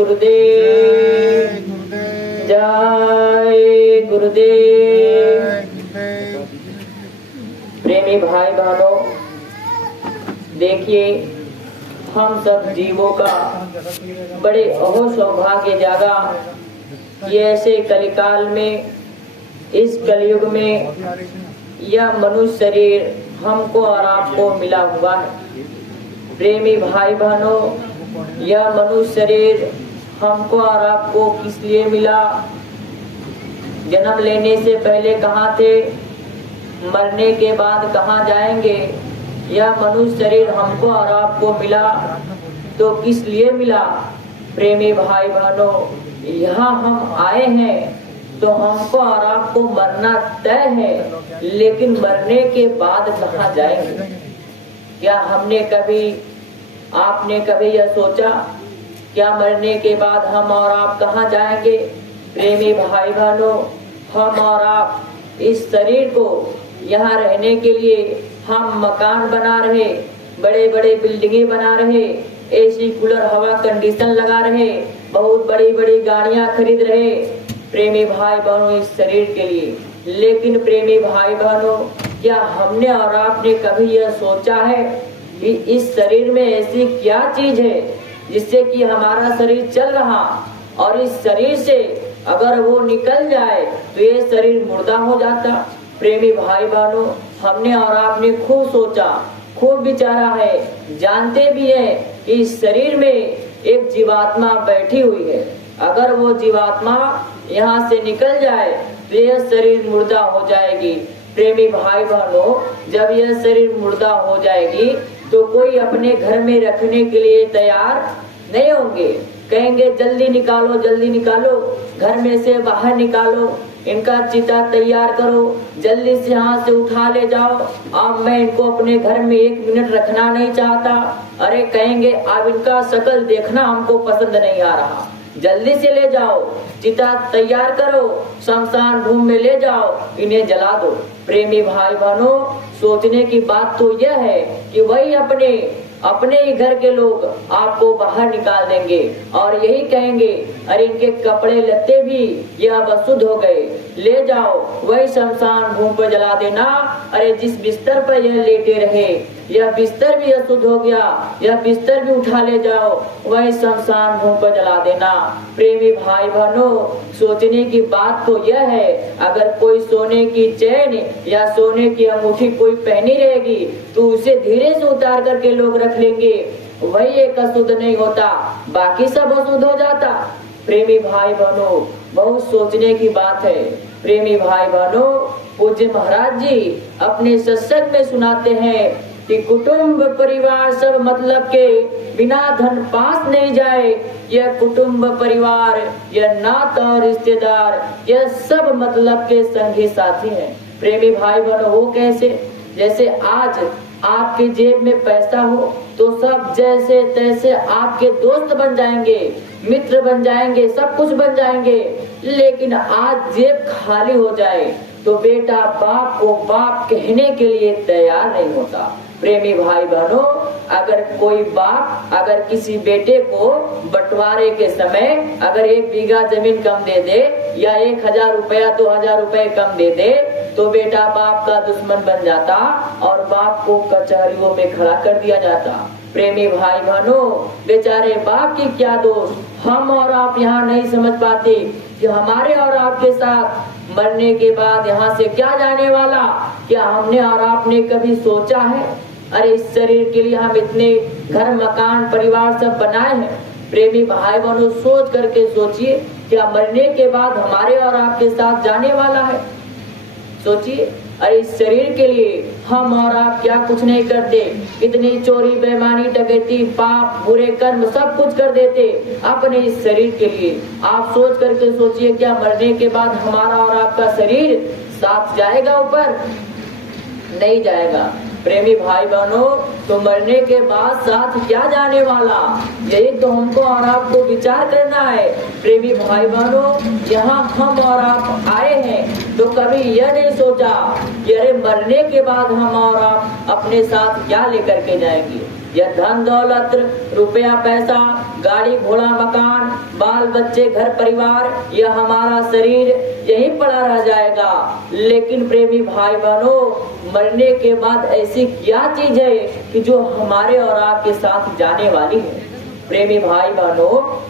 गुरुदेव, जय गुरुदेव। प्रेमी भाई बहनों, देखिए हम सब जीवों का बड़े अहो सौभाग्य जागा कि ऐसे कलिकाल में, इस कलयुग में यह मनुष्य शरीर हमको और आपको मिला हुआ है। प्रेमी भाई बहनों, यह मनुष्य शरीर हमको और आपको किस लिए मिला? जन्म लेने से पहले कहाँ थे, मरने के बाद कहाँ जाएंगे? यह मनुष्य शरीर हमको और आपको मिला तो किस लिए मिला? प्रेमी भाई बहनों, यहाँ हम आए हैं तो हमको और आपको मरना तय है, लेकिन मरने के बाद कहाँ जाएंगे? क्या आपने कभी यह सोचा क्या मरने के बाद हम और आप कहाँ जाएंगे? प्रेमी भाई बहनों, हम और आप इस शरीर को यहाँ रहने के लिए हम मकान बना रहे, बड़े बड़े बिल्डिंगे बना रहे, एसी कूलर हवा कंडीशन लगा रहे, बहुत बड़ी बड़ी गाड़ियां खरीद रहे प्रेमी भाई बहनों इस शरीर के लिए। लेकिन प्रेमी भाई बहनों, क्या हमने और आपने कभी यह सोचा है कि इस शरीर में ऐसी क्या चीज है जिससे कि हमारा शरीर चल रहा, और इस शरीर से अगर वो निकल जाए तो ये शरीर मुर्दा हो जाता? प्रेमी भाई बहनों, हमने और आपने खूब सोचा, खूब विचारा है, जानते भी हैं कि इस शरीर में एक जीवात्मा बैठी हुई है। अगर वो जीवात्मा यहाँ से निकल जाए तो यह शरीर मुर्दा हो जाएगी। प्रेमी भाई बहनों, जब यह शरीर मुर्दा हो जाएगी तो कोई अपने घर में रखने के लिए तैयार नहीं होंगे, कहेंगे जल्दी निकालो, जल्दी निकालो, घर में से बाहर निकालो, इनका चिता तैयार करो, जल्दी से यहाँ से उठा ले जाओ, अब मैं इनको अपने घर में 1 मिनट रखना नहीं चाहता। अरे कहेंगे अब इनका शक्ल देखना हमको पसंद नहीं आ रहा, जल्दी से ले जाओ, चिता तैयार करो, शमशान भूमि में ले जाओ, इन्हें जला दो। प्रेमी भाई बहनों, सोचने की बात तो यह है कि वही अपने ही घर के लोग आपको बाहर निकाल देंगे और यही कहेंगे अरे इनके कपड़े लत्ते भी यह अशुद्ध हो गए, ले जाओ वही शमशान भूमि पर जला देना। अरे जिस बिस्तर पर यह लेटे रहे यह बिस्तर भी अशुद्ध हो गया, यह बिस्तर भी उठा ले जाओ, वही शमशान भूमि पर जला देना। प्रेमी भाई बहनों, सोचने की बात तो यह है, अगर कोई सोने की चैन या सोने की अंगूठी कोई पहनी रहेगी तो उसे धीरे से उतार करके लोग रख लेंगे, वही एक अशुद्ध नहीं होता, बाकी सब अशुद्ध हो जाता। प्रेमी भाई बहनों, बहुत सोचने की बात है। प्रेमी भाई बहनों, पूज्य महाराज जी अपने सत्संग में सुनाते हैं कि कुटुंब परिवार सब मतलब के बिना धन पास नहीं जाए। यह कुटुंब परिवार, यह नाता और रिश्तेदार, यह सब मतलब के संगी साथी हैं। प्रेमी भाई बहनों, वो कैसे? जैसे आज आपके जेब में पैसा हो तो सब जैसे तैसे आपके दोस्त बन जाएंगे, मित्र बन जाएंगे, सब कुछ बन जाएंगे। लेकिन आज जेब खाली हो जाए तो बेटा बाप को बाप कहने के लिए तैयार नहीं होता। प्रेमी भाई बहनों, अगर कोई बाप अगर किसी बेटे को बंटवारे के समय अगर 1 बीघा जमीन कम दे दे या 1000 रुपया 2000 रुपए कम दे दे तो बेटा बाप का दुश्मन बन जाता और बाप को कचहरियों में खड़ा कर दिया जाता। प्रेमी भाई बहनों, बेचारे बाप की क्या दोष, हम और आप यहाँ नहीं समझ पाते कि हमारे और आपके साथ मरने के बाद यहाँ से क्या जाने वाला। क्या हमने और आपने कभी सोचा है? अरे इस शरीर के लिए हम इतने घर मकान परिवार सब बनाए हैं। प्रेमी भाई बहनों, सोच करके सोचिए, क्या मरने के बाद हमारे और आपके साथ जाने वाला है? सोचिए, अरे इस शरीर के लिए हम और आप क्या कुछ नहीं करते, इतनी चोरी बेईमानी डकैती पाप बुरे कर्म सब कुछ कर देते अपने इस शरीर के लिए। आप सोच करके सोचिए, क्या मरने के बाद हमारा और आपका शरीर साथ जाएगा ऊपर? नहीं जाएगा। प्रेमी भाई बहनों, तो मरने के बाद साथ क्या जाने वाला, यही तो हमको और आपको विचार करना है। प्रेमी भाई बहनों, यहाँ हम और आप आए हैं तो कभी यह नहीं सोचा कि अरे मरने के बाद हम और आप अपने साथ क्या लेकर के जाएंगे। यह धन दौलत रुपया पैसा गाड़ी घोड़ा मकान बाल बच्चे, घर परिवार, यह हमारा शरीर यहीं पड़ा रह जाएगा। लेकिन प्रेमी भाई बहनों, मरने के बाद ऐसी क्या चीज है कि जो हमारे और आपके साथ जाने वाली है? प्रेमी भाई बहनों,